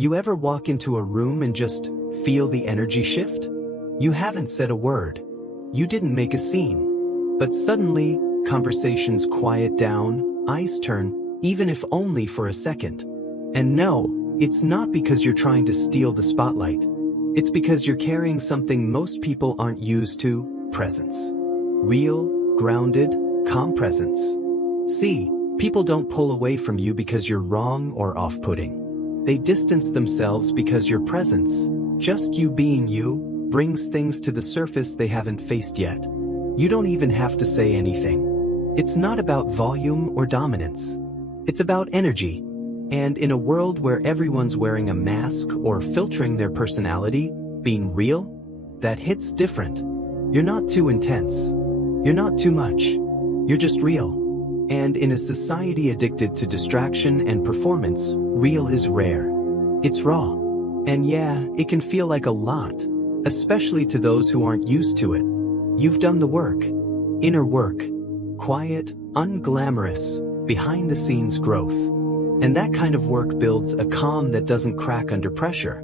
You ever walk into a room and just feel the energy shift? You haven't said a word. You didn't make a scene. But suddenly, conversations quiet down, eyes turn, even if only for a second. And no, it's not because you're trying to steal the spotlight. It's because you're carrying something most people aren't used to: presence. Real, grounded, calm presence. See, people don't pull away from you because you're wrong or off-putting. They distance themselves because your presence, just you being you, brings things to the surface they haven't faced yet. You don't even have to say anything. It's not about volume or dominance. It's about energy. And in a world where everyone's wearing a mask or filtering their personality, being real, that hits different. You're not too intense. You're not too much. You're just real. And in a society addicted to distraction and performance, real is rare. It's raw. And yeah, it can feel like a lot, especially to those who aren't used to it. You've done the work. Inner work. Quiet, unglamorous, behind-the-scenes growth. And that kind of work builds a calm that doesn't crack under pressure.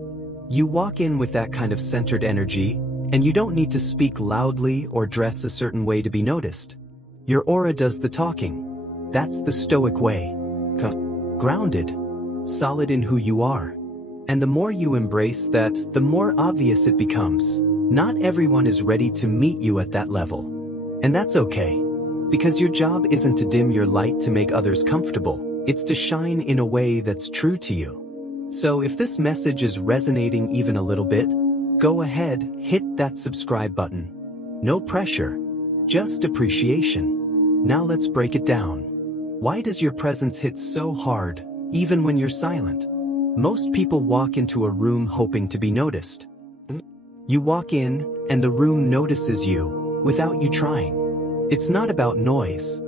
You walk in with that kind of centered energy, and you don't need to speak loudly or dress a certain way to be noticed. Your aura does the talking. That's the Stoic way. Grounded. Solid in who you are. And the more you embrace that, the more obvious it becomes. Not everyone is ready to meet you at that level. And that's okay. Because your job isn't to dim your light to make others comfortable. It's to shine in a way that's true to you. So if this message is resonating even a little bit, go ahead, hit that subscribe button. No pressure, just appreciation. Now let's break it down. Why does your presence hit so hard, even when you're silent? Most people walk into a room hoping to be noticed. You walk in, and the room notices you, without you trying. It's not about noise.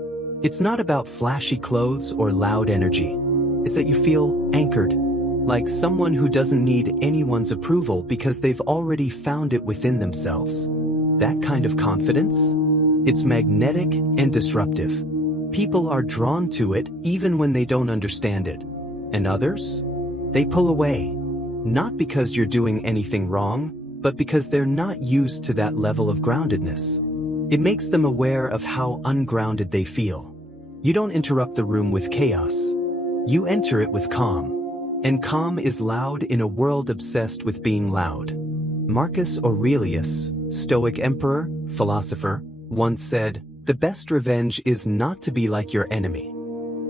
It's not about flashy clothes or loud energy. It's that you feel anchored, like someone who doesn't need anyone's approval because they've already found it within themselves. That kind of confidence? It's magnetic and disruptive. People are drawn to it even when they don't understand it. And others? They pull away. Not because you're doing anything wrong, but because they're not used to that level of groundedness. It makes them aware of how ungrounded they feel. You don't interrupt the room with chaos. You enter it with calm. And calm is loud in a world obsessed with being loud. Marcus Aurelius, Stoic emperor, philosopher, once said, "The best revenge is not to be like your enemy."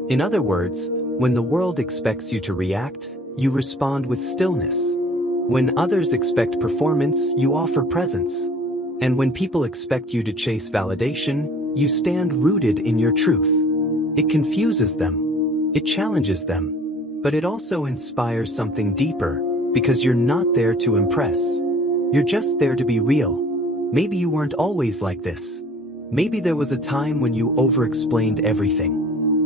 In other words, when the world expects you to react, you respond with stillness. When others expect performance, you offer presence. And when people expect you to chase validation, you stand rooted in your truth. It confuses them. It challenges them. But it also inspires something deeper, because you're not there to impress. You're just there to be real. Maybe you weren't always like this. Maybe there was a time when you over-explained everything.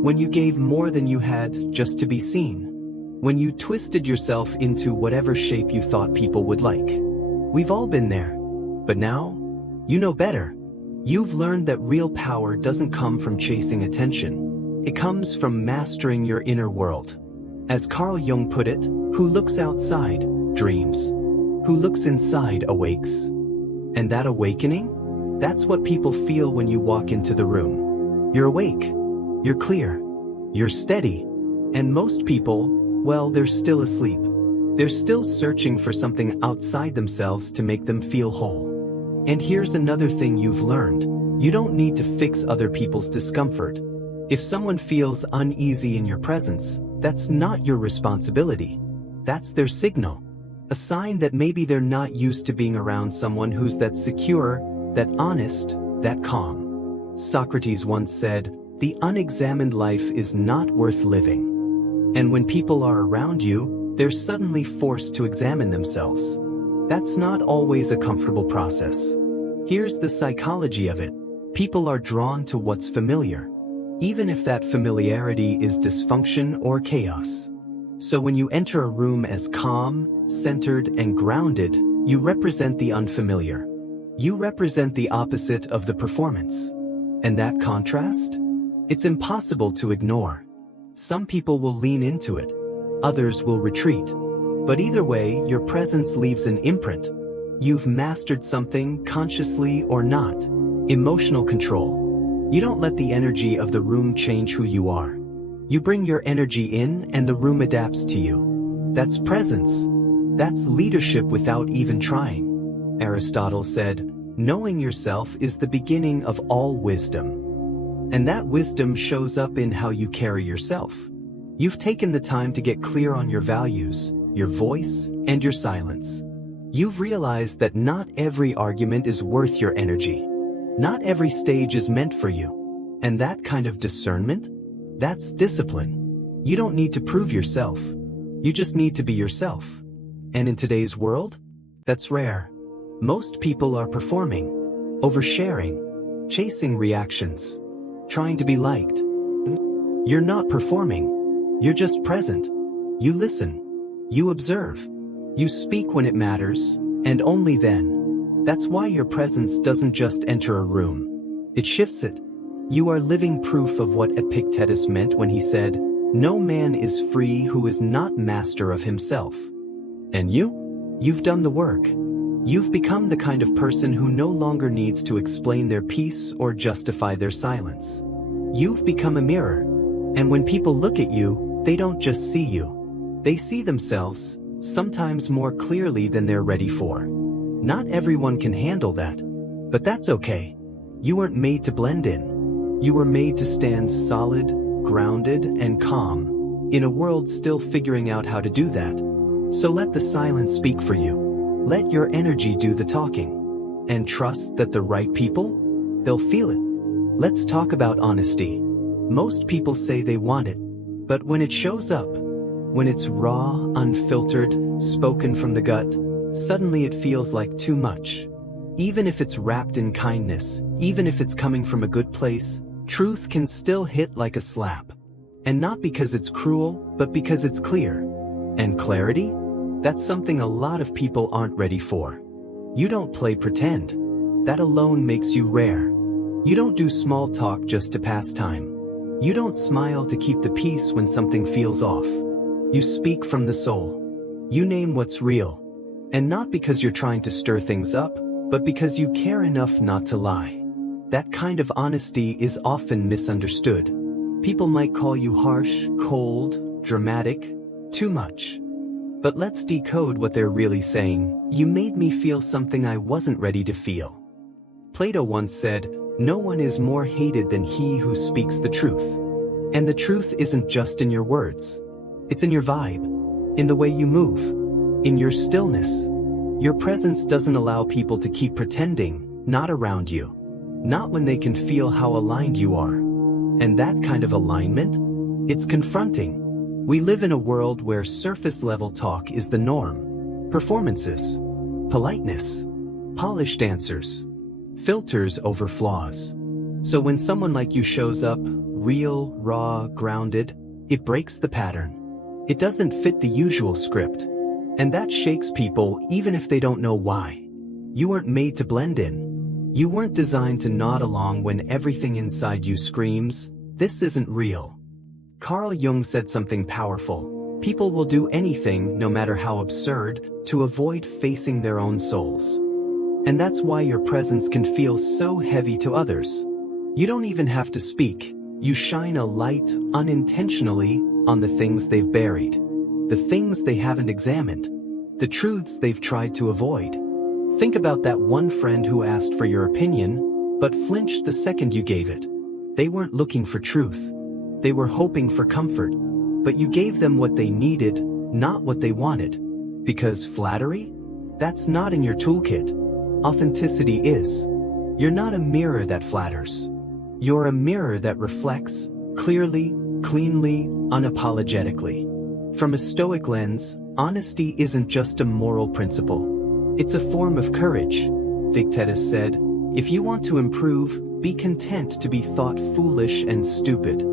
When you gave more than you had just to be seen. When you twisted yourself into whatever shape you thought people would like. We've all been there. But now, you know better. You've learned that real power doesn't come from chasing attention. It comes from mastering your inner world. As Carl Jung put it, who looks outside, dreams. Who looks inside, awakes. And that awakening? That's what people feel when you walk into the room. You're awake. You're clear. You're steady. And most people, well, they're still asleep. They're still searching for something outside themselves to make them feel whole. And here's another thing you've learned. You don't need to fix other people's discomfort. If someone feels uneasy in your presence, that's not your responsibility. That's their signal. A sign that maybe they're not used to being around someone who's that secure, that honest, that calm. Socrates once said, "The unexamined life is not worth living." And when people are around you, they're suddenly forced to examine themselves. That's not always a comfortable process. Here's the psychology of it. People are drawn to what's familiar, even if that familiarity is dysfunction or chaos. So when you enter a room as calm, centered, and grounded, you represent the unfamiliar. You represent the opposite of the performance. And that contrast? It's impossible to ignore. Some people will lean into it. Others will retreat. But either way, your presence leaves an imprint. You've mastered something, consciously or not. Emotional control. You don't let the energy of the room change who you are. You bring your energy in and the room adapts to you. That's presence. That's leadership without even trying. Aristotle said, knowing yourself is the beginning of all wisdom. And that wisdom shows up in how you carry yourself. You've taken the time to get clear on your values, your voice, and your silence. You've realized that not every argument is worth your energy. Not every stage is meant for you. And that kind of discernment? That's discipline. You don't need to prove yourself. You just need to be yourself. And in today's world, that's rare. Most people are performing, oversharing, chasing reactions, trying to be liked. You're not performing. You're just present. You listen. You observe. You speak when it matters, and only then. That's why your presence doesn't just enter a room. It shifts it. You are living proof of what Epictetus meant when he said, "No man is free who is not master of himself." And you've done the work. You've become the kind of person who no longer needs to explain their peace or justify their silence. You've become a mirror. And when people look at you, they don't just see you. They see themselves, sometimes more clearly than they're ready for. Not everyone can handle that. But that's okay. You weren't made to blend in. You were made to stand solid, grounded, and calm, in a world still figuring out how to do that. So let the silence speak for you. Let your energy do the talking. And trust that the right people, they'll feel it. Let's talk about honesty. Most people say they want it. But when it shows up, when it's raw, unfiltered, spoken from the gut, suddenly it feels like too much. Even if it's wrapped in kindness, even if it's coming from a good place, truth can still hit like a slap. And not because it's cruel, but because it's clear. And clarity? That's something a lot of people aren't ready for. You don't play pretend. That alone makes you rare. You don't do small talk just to pass time. You don't smile to keep the peace when something feels off. You speak from the soul. You name what's real. And not because you're trying to stir things up, but because you care enough not to lie. That kind of honesty is often misunderstood. People might call you harsh, cold, dramatic, too much. But let's decode what they're really saying. You made me feel something I wasn't ready to feel. Plato once said, "No one is more hated than he who speaks the truth." And the truth isn't just in your words. It's in your vibe, in the way you move, in your stillness. Your presence doesn't allow people to keep pretending, not around you. Not when they can feel how aligned you are. And that kind of alignment? It's confronting. We live in a world where surface-level talk is the norm. Performances, politeness, polished answers, filters over flaws. So when someone like you shows up, real, raw, grounded, it breaks the pattern. It doesn't fit the usual script. And that shakes people even if they don't know why. You weren't made to blend in. You weren't designed to nod along when everything inside you screams, "This isn't real." Carl Jung said something powerful. People will do anything, no matter how absurd, to avoid facing their own souls. And that's why your presence can feel so heavy to others. You don't even have to speak. You shine a light, unintentionally, on the things they've buried. The things they haven't examined. The truths they've tried to avoid. Think about that one friend who asked for your opinion, but flinched the second you gave it. They weren't looking for truth. They were hoping for comfort. But you gave them what they needed, not what they wanted. Because flattery? That's not in your toolkit. Authenticity is. You're not a mirror that flatters. You're a mirror that reflects, clearly, cleanly, unapologetically. From a Stoic lens, honesty isn't just a moral principle. It's a form of courage. Epictetus said, "If you want to improve, be content to be thought foolish and stupid."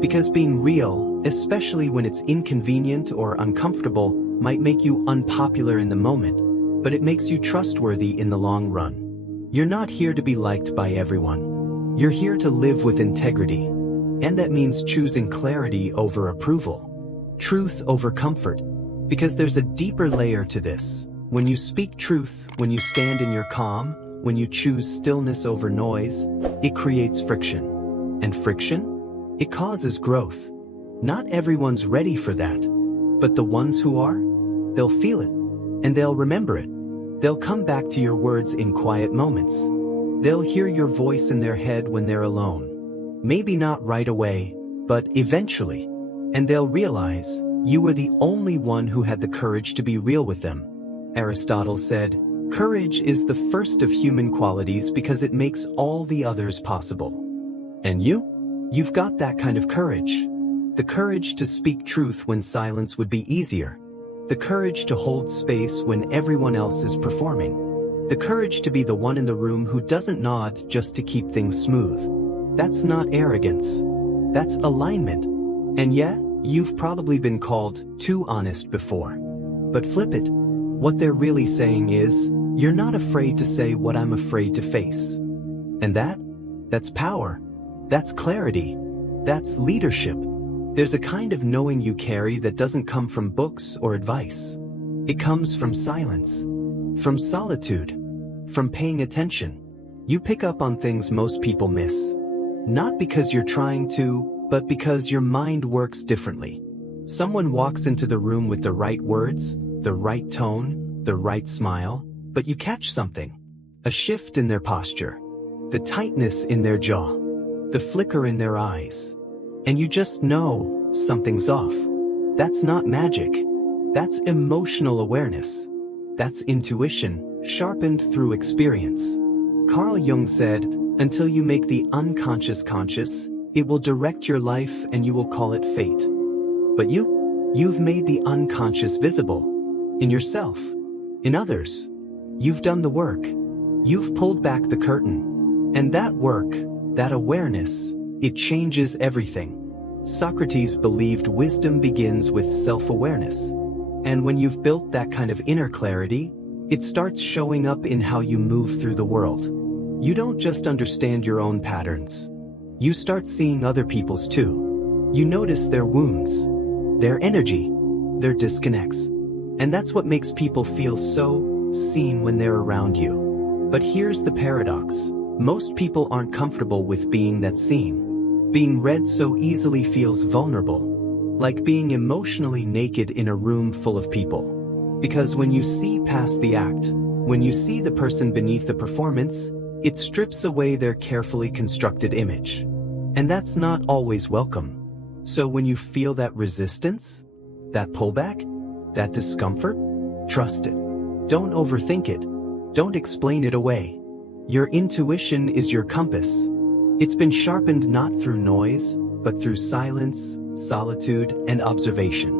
Because being real, especially when it's inconvenient or uncomfortable, might make you unpopular in the moment, but it makes you trustworthy in the long run. You're not here to be liked by everyone. You're here to live with integrity. And that means choosing clarity over approval. Truth over comfort. Because there's a deeper layer to this. When you speak truth, when you stand in your calm, when you choose stillness over noise, it creates friction. And friction? It causes growth. Not everyone's ready for that. But the ones who are, they'll feel it. And they'll remember it. They'll come back to your words in quiet moments. They'll hear your voice in their head when they're alone. Maybe not right away, but eventually. And they'll realize you were the only one who had the courage to be real with them. Aristotle said, "Courage is the first of human qualities because it makes all the others possible." And you've got that kind of courage. The courage to speak truth when silence would be easier. The courage to hold space when everyone else is performing. The courage to be the one in the room who doesn't nod just to keep things smooth. That's not arrogance. That's alignment. And yeah, you've probably been called too honest before. But flip it. What they're really saying is, you're not afraid to say what I'm afraid to face. And that's power. That's clarity. That's leadership. There's a kind of knowing you carry that doesn't come from books or advice. It comes from silence, from solitude, from paying attention. You pick up on things most people miss. Not because you're trying to, but because your mind works differently. Someone walks into the room with the right words, the right tone, the right smile, but you catch something. A shift in their posture, the tightness in their jaw, the flicker in their eyes. And you just know something's off. That's not magic. That's emotional awareness. That's intuition, sharpened through experience. Carl Jung said, "Until you make the unconscious conscious, it will direct your life and you will call it fate." But you've made the unconscious visible. In yourself. In others. You've done the work. You've pulled back the curtain. And that work, that awareness, it changes everything. Socrates believed wisdom begins with self-awareness. And when you've built that kind of inner clarity, it starts showing up in how you move through the world. You don't just understand your own patterns. You start seeing other people's too. You notice their wounds, their energy, their disconnects. And that's what makes people feel so seen when they're around you. But here's the paradox. Most people aren't comfortable with being that seen. Being read so easily feels vulnerable. Like being emotionally naked in a room full of people. Because when you see past the act, when you see the person beneath the performance, it strips away their carefully constructed image. And that's not always welcome. So when you feel that resistance, that pullback, that discomfort, trust it. Don't overthink it. Don't explain it away. Your intuition is your compass. It's been sharpened not through noise, but through silence, solitude, and observation.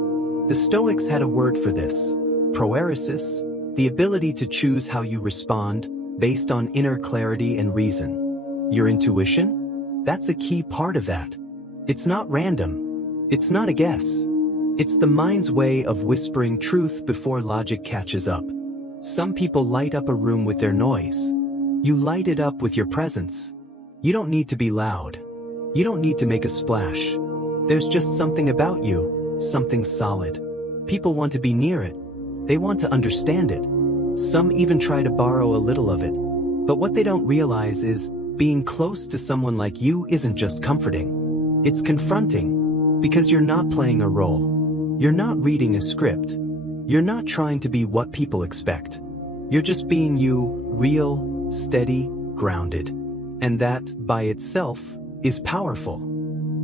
The Stoics had a word for this, proeresis, the ability to choose how you respond based on inner clarity and reason. Your intuition? That's a key part of that. It's not random. It's not a guess. It's the mind's way of whispering truth before logic catches up. Some people light up a room with their noise. You light it up with your presence. You don't need to be loud. You don't need to make a splash. There's just something about you, something solid. People want to be near it. They want to understand it. Some even try to borrow a little of it. But what they don't realize is, being close to someone like you isn't just comforting. It's confronting. Because you're not playing a role. You're not reading a script. You're not trying to be what people expect. You're just being you, real, steady, grounded. And that, by itself, is powerful.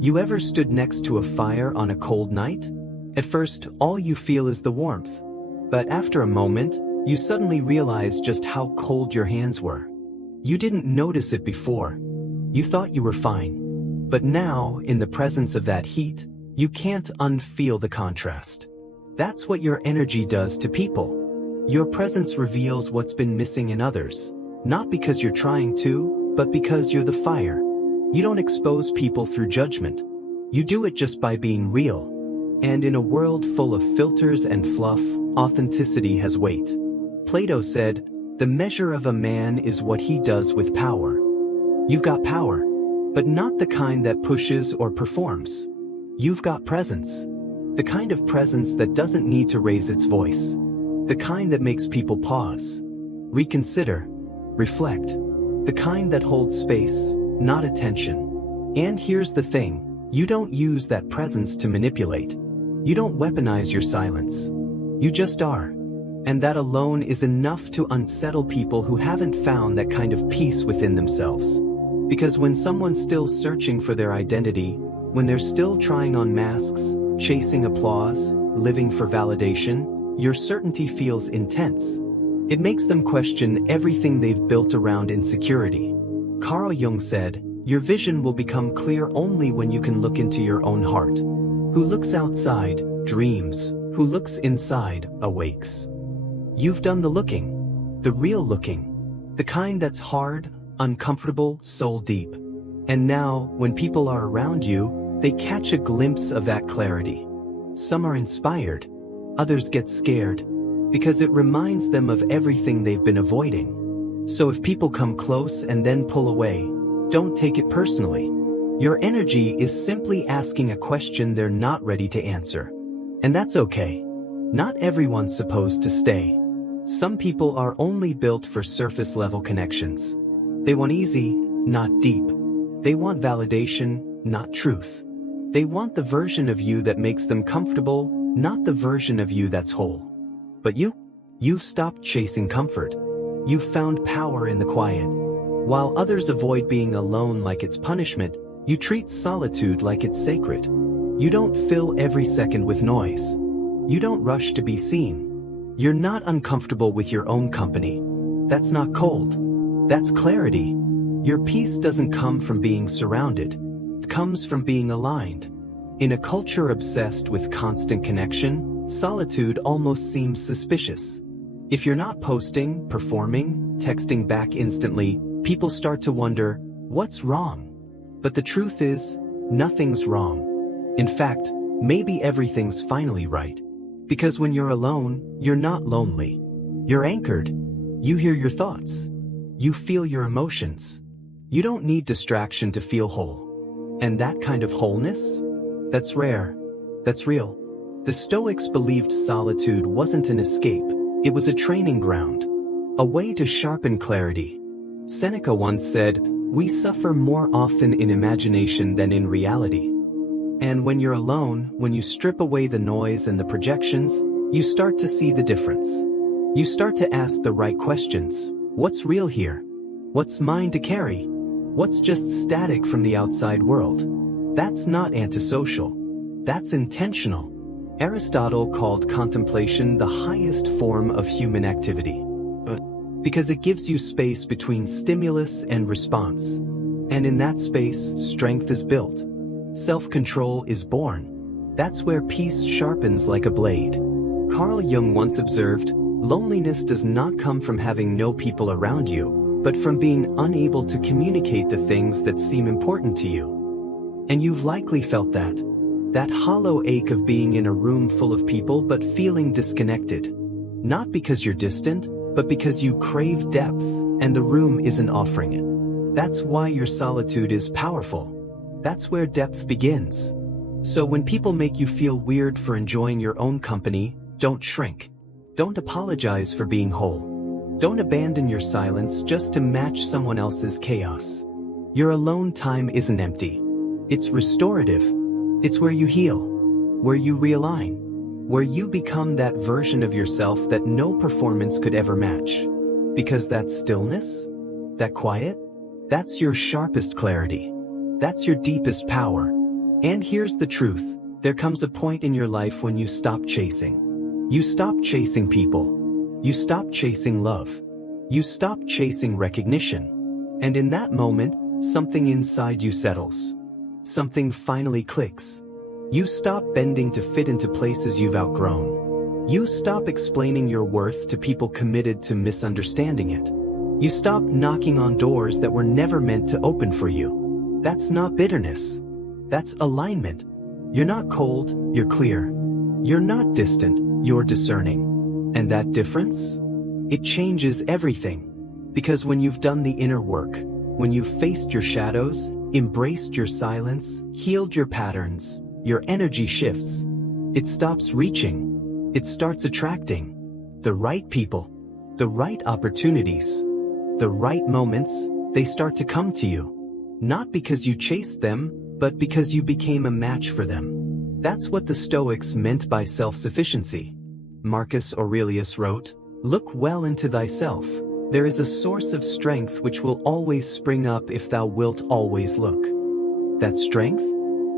You ever stood next to a fire on a cold night? At first, all you feel is the warmth. But after a moment, you suddenly realize just how cold your hands were. You didn't notice it before. You thought you were fine. But now, in the presence of that heat, you can't unfeel the contrast. That's what your energy does to people. Your presence reveals what's been missing in others. Not because you're trying to, but because you're the fire. You don't expose people through judgment. You do it just by being real. And in a world full of filters and fluff, authenticity has weight. Plato said, "The measure of a man is what he does with power." You've got power, but not the kind that pushes or performs. You've got presence. The kind of presence that doesn't need to raise its voice. The kind that makes people pause, reconsider, reflect. The kind that holds space, not attention. And here's the thing, you don't use that presence to manipulate. You don't weaponize your silence. You just are. And that alone is enough to unsettle people who haven't found that kind of peace within themselves. Because when someone's still searching for their identity, when they're still trying on masks, chasing applause, living for validation, your certainty feels intense. It makes them question everything they've built around insecurity. Carl Jung said, "Your vision will become clear only when you can look into your own heart. Who looks outside, dreams. Who looks inside, awakes." You've done the looking. The real looking. The kind that's hard, uncomfortable, soul deep. And now, when people are around you, they catch a glimpse of that clarity. Some are inspired. Others get scared. Because it reminds them of everything they've been avoiding. So if people come close and then pull away, don't take it personally. Your energy is simply asking a question they're not ready to answer. And that's okay. Not everyone's supposed to stay. Some people are only built for surface-level connections. They want easy, not deep. They want validation, not truth. They want the version of you that makes them comfortable, not the version of you that's whole. But you've stopped chasing comfort. You've found power in the quiet. While others avoid being alone like it's punishment, you treat solitude like it's sacred. You don't fill every second with noise. You don't rush to be seen. You're not uncomfortable with your own company. That's not cold. That's clarity. Your peace doesn't come from being surrounded. It comes from being aligned. In a culture obsessed with constant connection, solitude almost seems suspicious. If you're not posting, performing, texting back instantly, people start to wonder, what's wrong? But the truth is, nothing's wrong. In fact, maybe everything's finally right. Because when you're alone, you're not lonely. You're anchored. You hear your thoughts. You feel your emotions. You don't need distraction to feel whole. And that kind of wholeness? That's rare. That's real. The Stoics believed solitude wasn't an escape. It was a training ground. A way to sharpen clarity. Seneca once said, "We suffer more often in imagination than in reality." And when you're alone, when you strip away the noise and the projections, you start to see the difference. You start to ask the right questions. What's real here? What's mine to carry? What's just static from the outside world? That's not antisocial. That's intentional. Aristotle called contemplation the highest form of human activity. But because it gives you space between stimulus and response. And in that space, strength is built. Self-control is born. That's where peace sharpens like a blade. Carl Jung once observed, loneliness does not come from having no people around you, but from being unable to communicate the things that seem important to you. And you've likely felt that. That hollow ache of being in a room full of people but feeling disconnected. Not because you're distant, but because you crave depth, and the room isn't offering it. That's why your solitude is powerful. That's where depth begins. So when people make you feel weird for enjoying your own company, don't shrink. Don't apologize for being whole. Don't abandon your silence just to match someone else's chaos. Your alone time isn't empty. It's restorative. It's where you heal, where you realign, where you become that version of yourself that no performance could ever match. Because that stillness, that quiet, that's your sharpest clarity. That's your deepest power. And here's the truth, there comes a point in your life when you stop chasing. You stop chasing people. You stop chasing love. You stop chasing recognition. And in that moment, something inside you settles. Something finally clicks. You stop bending to fit into places you've outgrown. You stop explaining your worth to people committed to misunderstanding it. You stop knocking on doors that were never meant to open for you. That's not bitterness. That's alignment. You're not cold, you're clear. You're not distant, you're discerning. And that difference? It changes everything. Because when you've done the inner work, when you've faced your shadows, embraced your silence, healed your patterns, your energy shifts. it stops reaching. It starts attracting the right people, the right opportunities, the right moments. They start to come to you. Not because you chased them, but because you became a match for them. That's what the Stoics meant by self-sufficiency. Marcus Aurelius wrote, "Look well into thyself. There is a source of strength which will always spring up if thou wilt always look." That strength?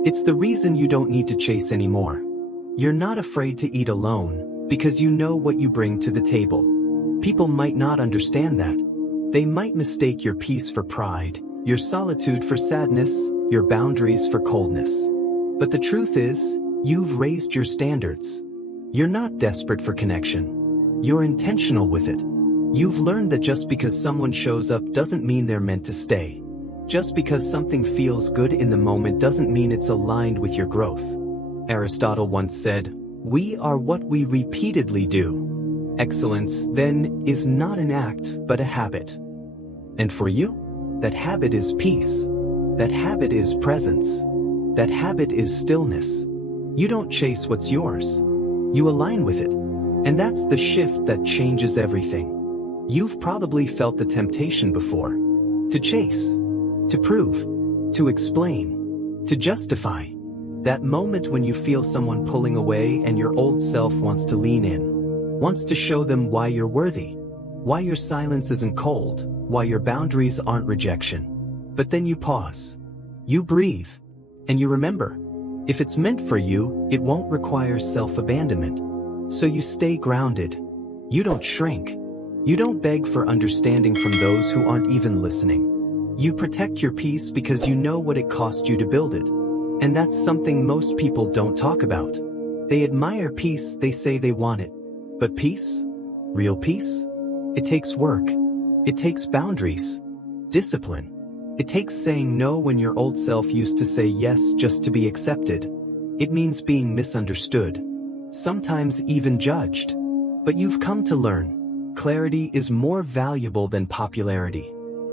It's the reason you don't need to chase anymore. You're not afraid to eat alone, because you know what you bring to the table. People might not understand that. They might mistake your peace for pride, your solitude for sadness, your boundaries for coldness. But the truth is, you've raised your standards. You're not desperate for connection. You're intentional with it. You've learned that just because someone shows up doesn't mean they're meant to stay. Just because something feels good in the moment doesn't mean it's aligned with your growth. Aristotle once said, "We are what we repeatedly do." Excellence, then, is not an act, but a habit. And for you, that habit is peace. That habit is presence. That habit is stillness. You don't chase what's yours. You align with it. And that's the shift that changes everything. You've probably felt the temptation before. To chase. To prove. To explain. To justify. That moment when you feel someone pulling away and your old self wants to lean in. Wants to show them why you're worthy. Why your silence isn't cold. Why your boundaries aren't rejection. But then you pause. You breathe. And you remember. If it's meant for you, it won't require self-abandonment. So you stay grounded. You don't shrink. You don't beg for understanding from those who aren't even listening. You protect your peace because you know what it cost you to build it. And that's something most people don't talk about. They admire peace, they say they want it. But peace? Real peace? It takes work. It takes boundaries. Discipline. It takes saying no when your old self used to say yes just to be accepted. It means being misunderstood. Sometimes even judged. But you've come to learn. Clarity is more valuable than popularity.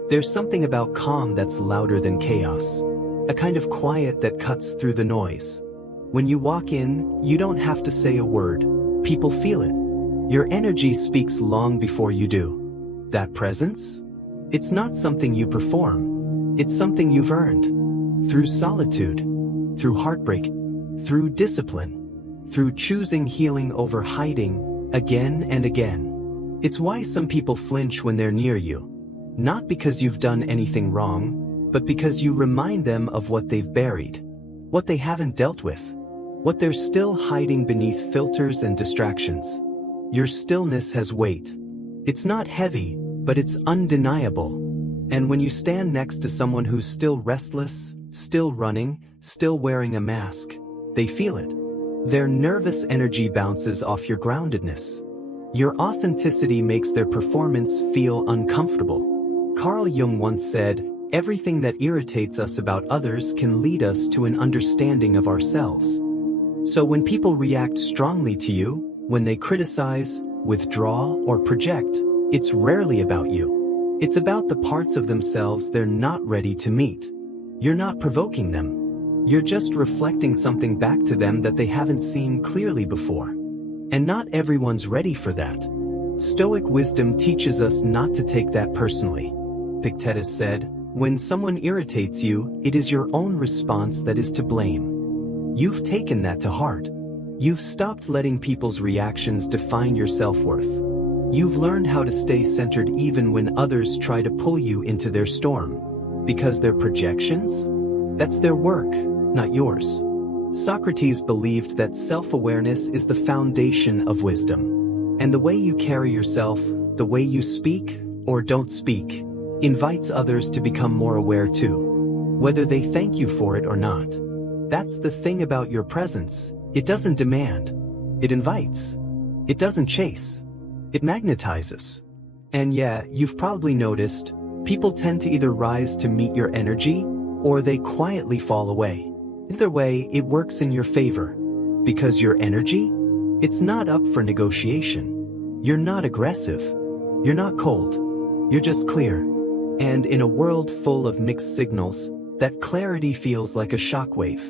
There's something about calm that's louder than chaos. A kind of quiet that cuts through the noise. When you walk in, you don't have to say a word. People feel it. Your energy speaks long before you do. That presence? It's not something you perform. It's something you've earned. Through solitude. Through heartbreak. Through discipline. Through choosing healing over hiding, again and again. It's why some people flinch when they're near you. Not because you've done anything wrong, but because you remind them of what they've buried. What they haven't dealt with. What they're still hiding beneath filters and distractions. Your stillness has weight. It's not heavy, but it's undeniable. And when you stand next to someone who's still restless, still running, still wearing a mask, they feel it. Their nervous energy bounces off your groundedness. Your authenticity makes their performance feel uncomfortable. Carl Jung once said, "Everything that irritates us about others can lead us to an understanding of ourselves." So when people react strongly to you, when they criticize, withdraw, or project, it's rarely about you. It's about the parts of themselves they're not ready to meet. You're not provoking them. You're just reflecting something back to them that they haven't seen clearly before. And not everyone's ready for that. Stoic wisdom teaches us not to take that personally. Epictetus said, "When someone irritates you, it is your own response that is to blame." You've taken that to heart. You've stopped letting people's reactions define your self-worth. You've learned how to stay centered even when others try to pull you into their storm. Because their projections? That's their work, not yours. Socrates believed that self-awareness is the foundation of wisdom. And the way you carry yourself, the way you speak, or don't speak, invites others to become more aware too. Whether they thank you for it or not. That's the thing about your presence. It doesn't demand. It invites. It doesn't chase. It magnetizes. And yeah, you've probably noticed, people tend to either rise to meet your energy, or they quietly fall away. Either way, it works in your favor. Because your energy? It's not up for negotiation. You're not aggressive. You're not cold. You're just clear. And in a world full of mixed signals, that clarity feels like a shockwave.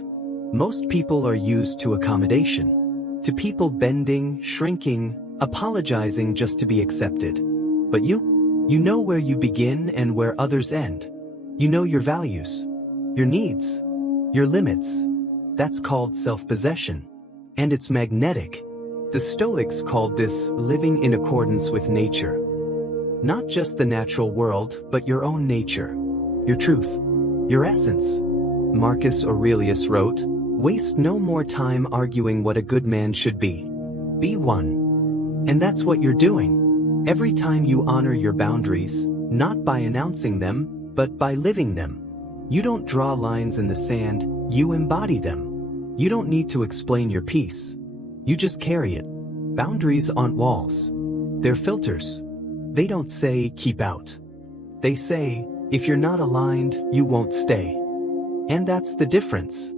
Most people are used to accommodation. to people bending, shrinking, apologizing just to be accepted. But you know where you begin and where others end. You know your values, your needs, your limits. That's called self-possession. And it's magnetic. The Stoics called this living in accordance with nature. Not just the natural world, but your own nature, your truth, your essence. Marcus Aurelius wrote, "Waste no more time arguing what a good man should be. Be one." And that's what you're doing. Every time you honor your boundaries, not by announcing them, but by living them. You don't draw lines in the sand, you embody them. You don't need to explain your peace. You just carry it. Boundaries aren't walls. They're filters. They don't say, keep out. They say, if you're not aligned, you won't stay. And that's the difference.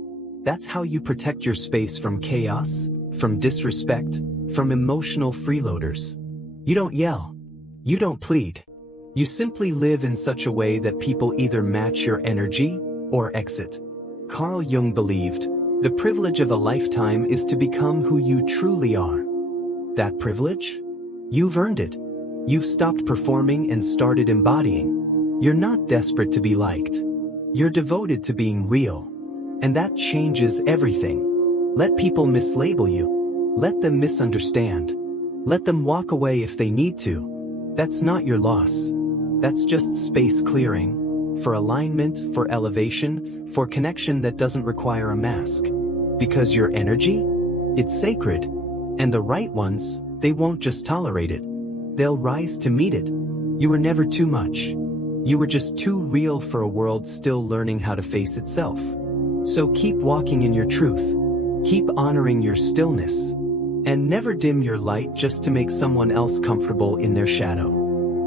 That's how you protect your space from chaos, from disrespect, from emotional freeloaders. You don't yell. You don't plead. You simply live in such a way that people either match your energy or exit. Carl Jung believed, the privilege of a lifetime is to become who you truly are. That privilege? You've earned it. You've stopped performing and started embodying. You're not desperate to be liked. You're devoted to being real. And that changes everything. Let people mislabel you. Let them misunderstand. Let them walk away if they need to. That's not your loss. That's just space clearing, for alignment, for elevation, for connection that doesn't require a mask. Because your energy? It's sacred. And the right ones, they won't just tolerate it. They'll rise to meet it. You were never too much. You were just too real for a world still learning how to face itself. So keep walking in your truth. Keep honoring your stillness. And never dim your light just to make someone else comfortable in their shadow.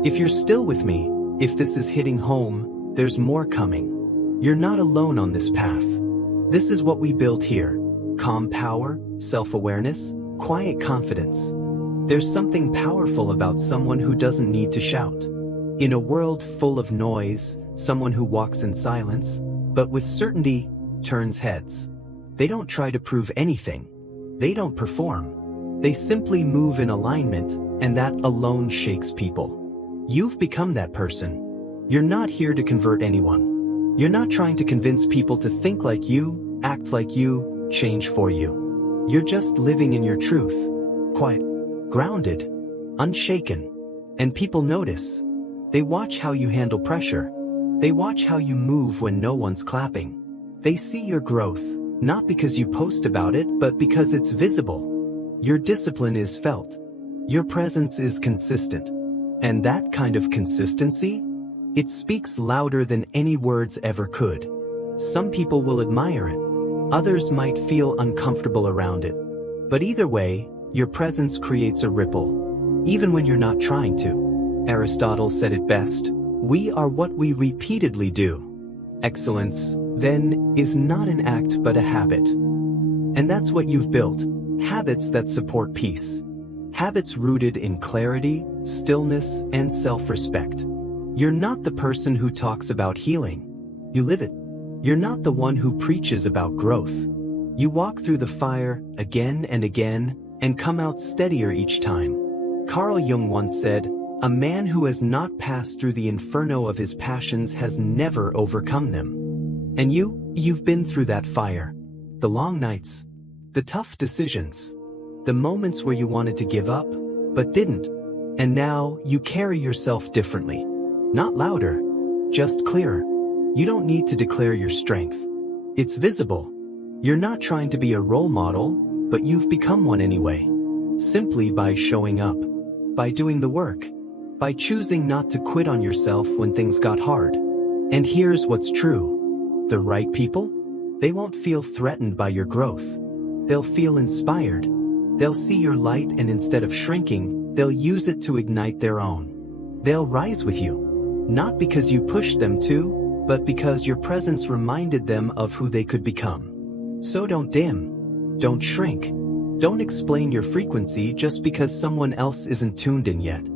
If you're still with me, if this is hitting home, there's more coming. You're not alone on this path. This is what we build here. Calm power, self-awareness, quiet confidence. There's something powerful about someone who doesn't need to shout. In a world full of noise, someone who walks in silence, but with certainty, turns heads. They don't try to prove anything. They don't perform. They simply move in alignment, and that alone shakes people. You've become that person. You're not here to convert anyone. You're not trying to convince people to think like you, act like you, change for you. You're just living in your truth. Quiet, grounded, unshaken. And people notice. They watch how you handle pressure. They watch how you move when no one's clapping. They see your growth, not because you post about it, but because it's visible. Your discipline is felt. Your presence is consistent. And that kind of consistency? It speaks louder than any words ever could. Some people will admire it. Others might feel uncomfortable around it. But either way, your presence creates a ripple, even when you're not trying to. Aristotle said it best, we are what we repeatedly do. Excellence, then, is not an act but a habit. And that's what you've built, habits that support peace. Habits rooted in clarity, stillness, and self-respect. You're not the person who talks about healing. You live it. You're not the one who preaches about growth. You walk through the fire again and again, and come out steadier each time. Carl Jung once said, a man who has not passed through the inferno of his passions has never overcome them. And you've been through that fire. The long nights. The tough decisions. The moments where you wanted to give up, but didn't. And now you carry yourself differently. Not louder, just clearer. You don't need to declare your strength. It's visible. You're not trying to be a role model, but you've become one anyway. Simply by showing up. By doing the work. By choosing not to quit on yourself when things got hard. And here's what's true. The right people? They won't feel threatened by your growth. They'll feel inspired. They'll see your light and instead of shrinking, they'll use it to ignite their own. They'll rise with you. Not because you pushed them to, but because your presence reminded them of who they could become. So don't dim. Don't shrink. Don't explain your frequency just because someone else isn't tuned in yet.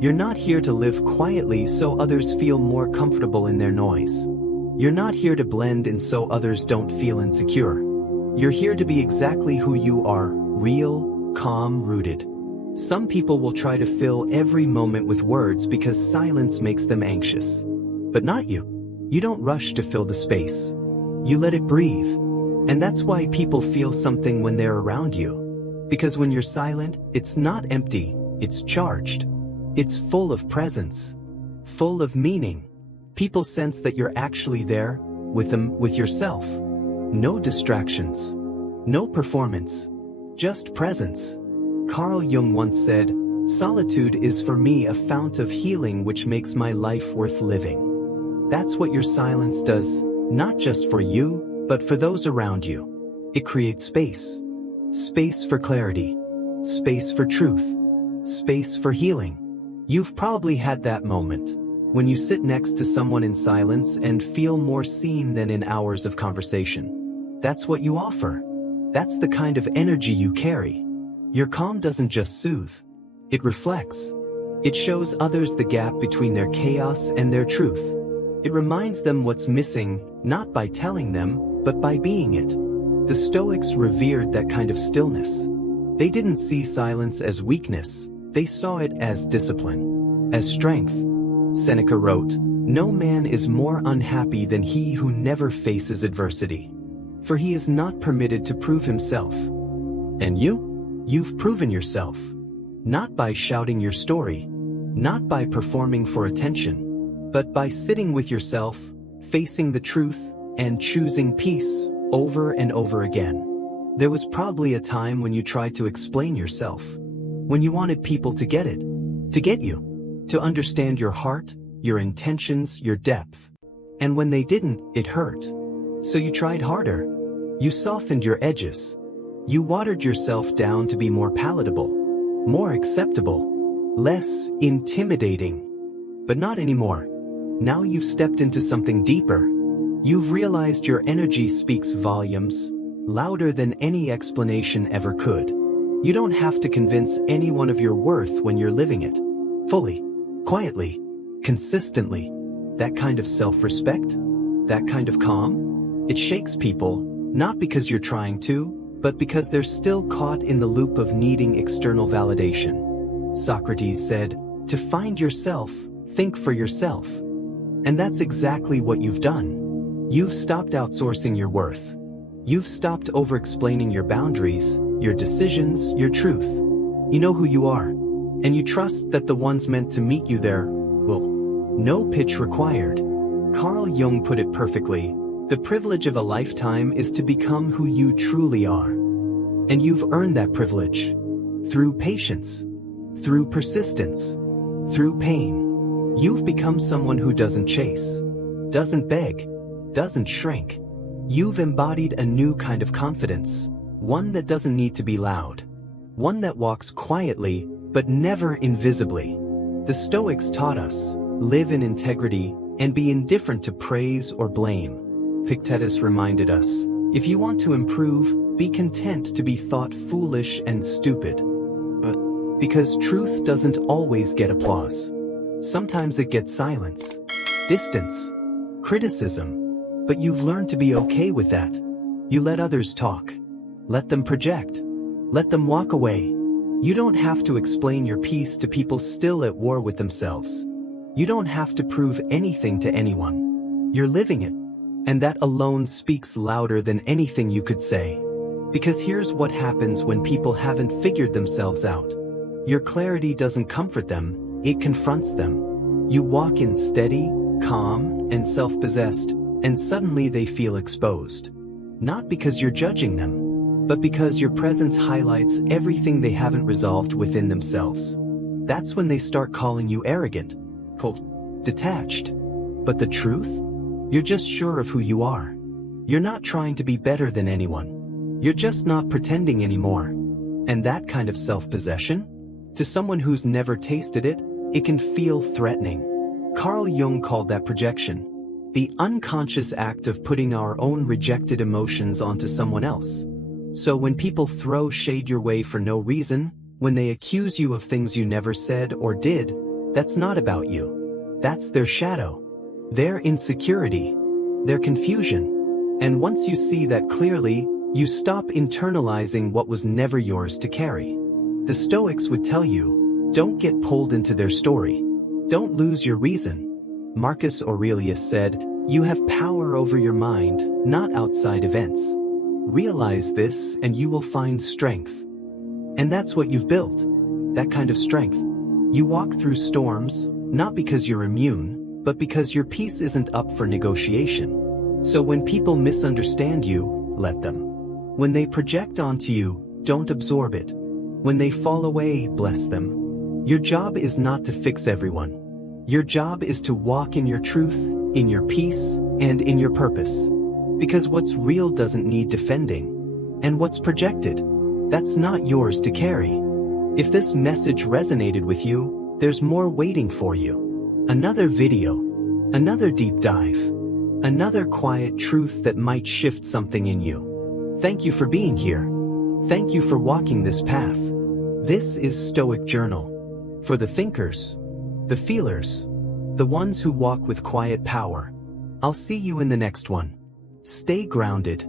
You're not here to live quietly so others feel more comfortable in their noise. You're not here to blend in so others don't feel insecure. You're here to be exactly who you are, real, calm, rooted. Some people will try to fill every moment with words because silence makes them anxious. But not you. You don't rush to fill the space. You let it breathe. And that's why people feel something when they're around you. Because when you're silent, it's not empty, it's charged. It's full of presence. Full of meaning. People sense that you're actually there, with them, with yourself. No distractions. No performance. Just presence. Carl Jung once said, "Solitude is for me a fount of healing which makes my life worth living." That's what your silence does, not just for you, but for those around you. It creates space. Space for clarity. Space for truth. Space for healing. You've probably had that moment, when you sit next to someone in silence and feel more seen than in hours of conversation. That's what you offer. That's the kind of energy you carry. Your calm doesn't just soothe. It reflects. It shows others the gap between their chaos and their truth. It reminds them what's missing, not by telling them, but by being it. The Stoics revered that kind of stillness. They didn't see silence as weakness, they saw it as discipline, as strength. Seneca wrote, "No man is more unhappy than he who never faces adversity. For he is not permitted to prove himself." And you? You've proven yourself. Not by shouting your story, not by performing for attention, but by sitting with yourself, facing the truth, and choosing peace over and over again. There was probably a time when you tried to explain yourself, when you wanted people to get it, to get you, to understand your heart, your intentions, your depth. And when they didn't, it hurt. So you tried harder. You softened your edges. You watered yourself down to be more palatable, more acceptable, less intimidating. But not anymore. Now you've stepped into something deeper. You've realized your energy speaks volumes, louder than any explanation ever could. You don't have to convince anyone of your worth when you're living it. Fully, quietly, consistently. That kind of self-respect, that kind of calm, it shakes people, not because you're trying to, but because they're still caught in the loop of needing external validation. Socrates said, "To find yourself, think for yourself." And that's exactly what you've done. You've stopped outsourcing your worth. You've stopped over-explaining your boundaries, your decisions, your truth. You know who you are, and you trust that the ones meant to meet you there will. No pitch required. Carl Jung put it perfectly. The privilege of a lifetime is to become who you truly are. And you've earned that privilege. Through patience. Through persistence. Through pain. You've become someone who doesn't chase. Doesn't beg. Doesn't shrink. You've embodied a new kind of confidence. One that doesn't need to be loud. One that walks quietly, but never invisibly. The Stoics taught us, live in integrity and be indifferent to praise or blame. Epictetus reminded us, if you want to improve, be content to be thought foolish and stupid. But because truth doesn't always get applause. Sometimes it gets silence, distance, criticism. But you've learned to be okay with that. You let others talk. Let them project. Let them walk away. You don't have to explain your piece to people still at war with themselves. You don't have to prove anything to anyone. You're living it. And that alone speaks louder than anything you could say. Because here's what happens when people haven't figured themselves out. Your clarity doesn't comfort them, it confronts them. You walk in steady, calm, and self-possessed, and suddenly they feel exposed. Not because you're judging them, but because your presence highlights everything they haven't resolved within themselves. That's when they start calling you arrogant, cold, detached. But the truth? You're just sure of who you are. You're not trying to be better than anyone. You're just not pretending anymore. And that kind of self-possession? To someone who's never tasted it, it can feel threatening. Carl Jung called that projection. The unconscious act of putting our own rejected emotions onto someone else. So when people throw shade your way for no reason, when they accuse you of things you never said or did, that's not about you. That's their shadow. Their insecurity, their confusion. And once you see that clearly, you stop internalizing what was never yours to carry. The Stoics would tell you, don't get pulled into their story. Don't lose your reason. Marcus Aurelius said, you have power over your mind, not outside events. Realize this and you will find strength. And that's what you've built. That kind of strength. You walk through storms, not because you're immune, but because your peace isn't up for negotiation. So when people misunderstand you, let them. When they project onto you, don't absorb it. When they fall away, bless them. Your job is not to fix everyone. Your job is to walk in your truth, in your peace, and in your purpose. Because what's real doesn't need defending. And what's projected, that's not yours to carry. If this message resonated with you, there's more waiting for you. Another video, another deep dive, another quiet truth that might shift something in you. Thank you for being here. Thank you for walking this path. This is Stoic Journal. For the thinkers, the feelers, the ones who walk with quiet power. I'll see you in the next one. Stay grounded,